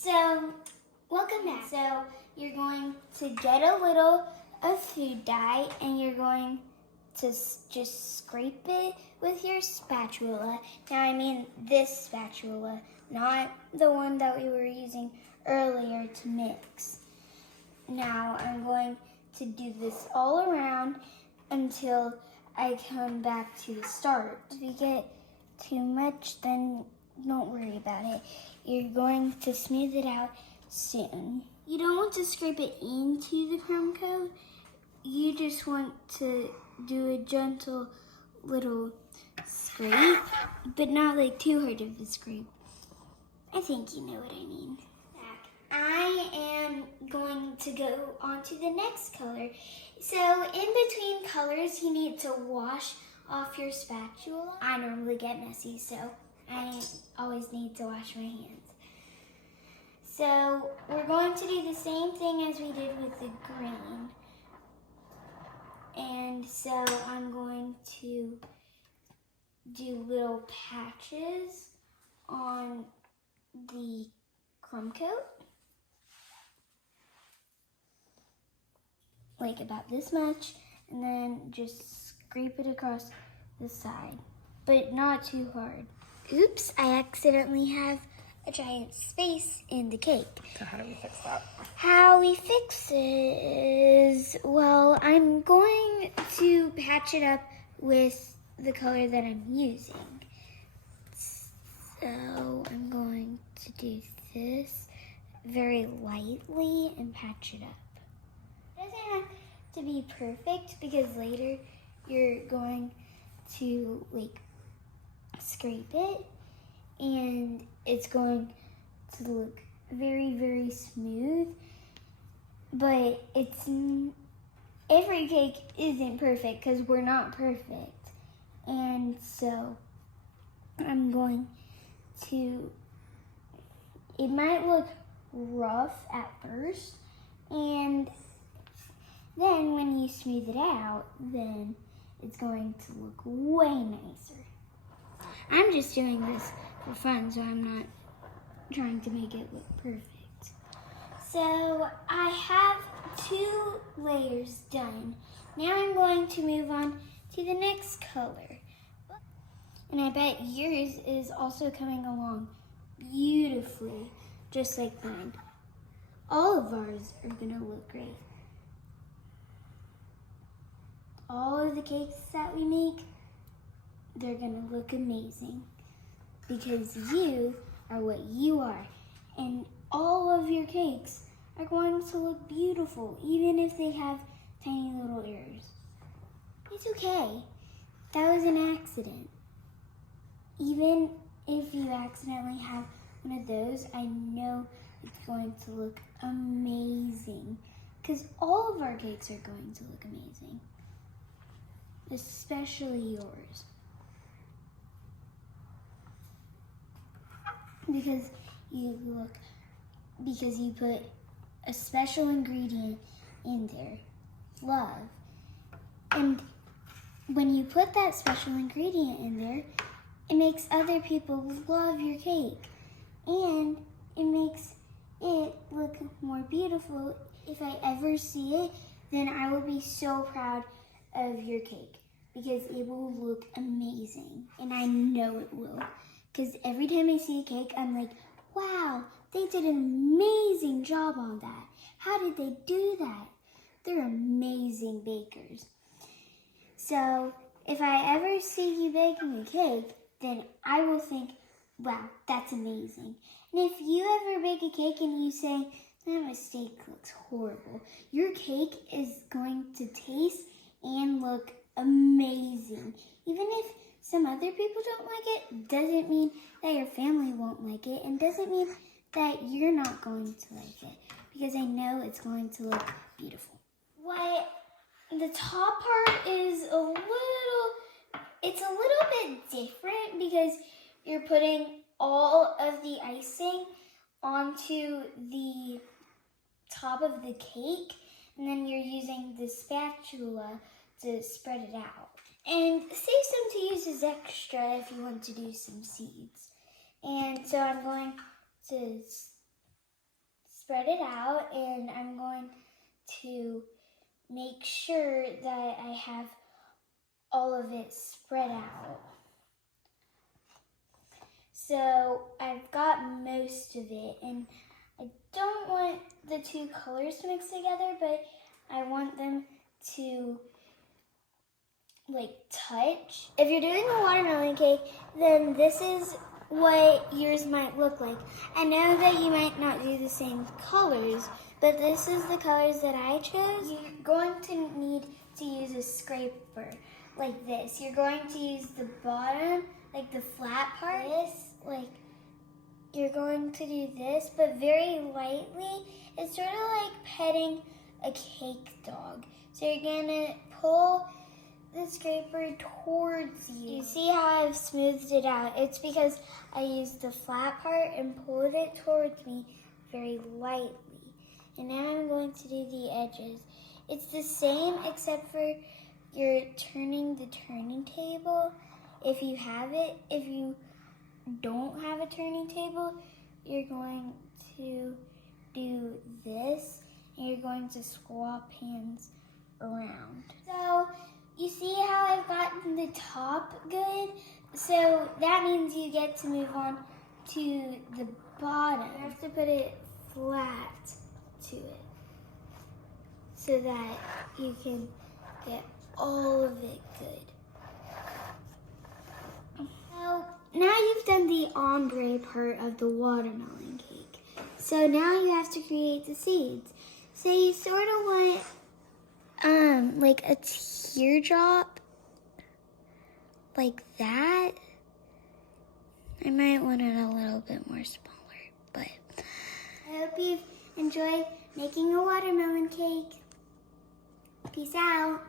So, welcome back. So, you're going to get a little of food dye and you're going to just scrape it with your spatula. Now, I mean this spatula, not the one that we were using earlier to mix. Now, I'm going to do this all around until I come back to the start. If you get too much, then don't worry about it. You're going to smooth it out soon. You don't want to scrape it into the crumb coat. You just want to do a gentle little scrape, but not like too hard of a scrape. I think you know what I mean. I am going to go on to the next color. So in between colors, you need to wash off your spatula. I normally get messy, so I always need to wash my hands. So we're going to do the same thing as we did with the green. And so I'm going to do little patches on the crumb coat. Like about this much, and then just scrape it across the side, but not too hard. Oops, I accidentally have a giant space in the cake. So how do we fix that? How we fix it is, well, I'm going to patch it up with the color that I'm using. So I'm going to do this very lightly and patch it up. It doesn't have to be perfect because later you're going to scrape it and it's going to look very, very smooth. But every cake isn't perfect because we're not perfect. And so I'm going to, it might look rough at first, and then when you smooth it out, then it's going to look way nicer. I'm just doing this for fun, so I'm not trying to make it look perfect. So I have 2 layers done. Now I'm going to move on to the next color. And I bet yours is also coming along beautifully, just like mine. All of ours are gonna look great. All of the cakes that we make, they're gonna look amazing because you are what you are. And all of your cakes are going to look beautiful, even if they have tiny little errors. It's okay. That was an accident. Even if you accidentally have one of those, I know it's going to look amazing because all of our cakes are going to look amazing. Especially yours. Because you put a special ingredient in there, love. And when you put that special ingredient in there, it makes other people love your cake. And it makes it look more beautiful. If I ever see it, then I will be so proud of your cake because it will look amazing, and I know it will, because every time I see a cake I'm like, wow, they did an amazing job on that. How did they do that? They're amazing bakers. So if I ever see you baking a cake, then I will think, wow, that's amazing. And if you ever bake a cake and you say, that mistake looks horrible, your cake is going to taste and look amazing. Even if some other people don't like it, doesn't mean that your family won't like it, and doesn't mean that you're not going to like it, because I know it's going to look beautiful. What the top part is it's a little bit different because you're putting all of the icing onto the top of the cake, and then you're using the spatula to spread it out. And save some to use as extra if you want to do some seeds. And so I'm going to spread it out, and I'm going to make sure that I have all of it spread out. So I've got most of it, and I don't want the two colors to mix together, but I want them to like touch. If you're doing a watermelon cake, then this is what yours might look like. I know that you might not do the same colors, but this is the colors that I chose. You're going to need to use a scraper like this. You're going to use the bottom, like the flat part. You're going to do this, but very lightly. It's sort of like petting a cake dog. So you're gonna pull the scraper towards you. You see how I've smoothed it out? It's because I used the flat part and pulled it towards me very lightly. And now I'm going to do the edges. It's the same except for you're turning the turning table if you have it. If you don't have a turning table, you're going to do this, and you're going to swap hands around. So you see how I've gotten the top good? So that means you get to move on to the bottom. You have to put it flat to it so that you can get all of it good. So now you've done the ombre part of the watermelon cake. So now you have to create the seeds. So you sort of want like a teardrop like that. I might want it a little bit more smaller, but I hope you've enjoyed making a watermelon cake. Peace out.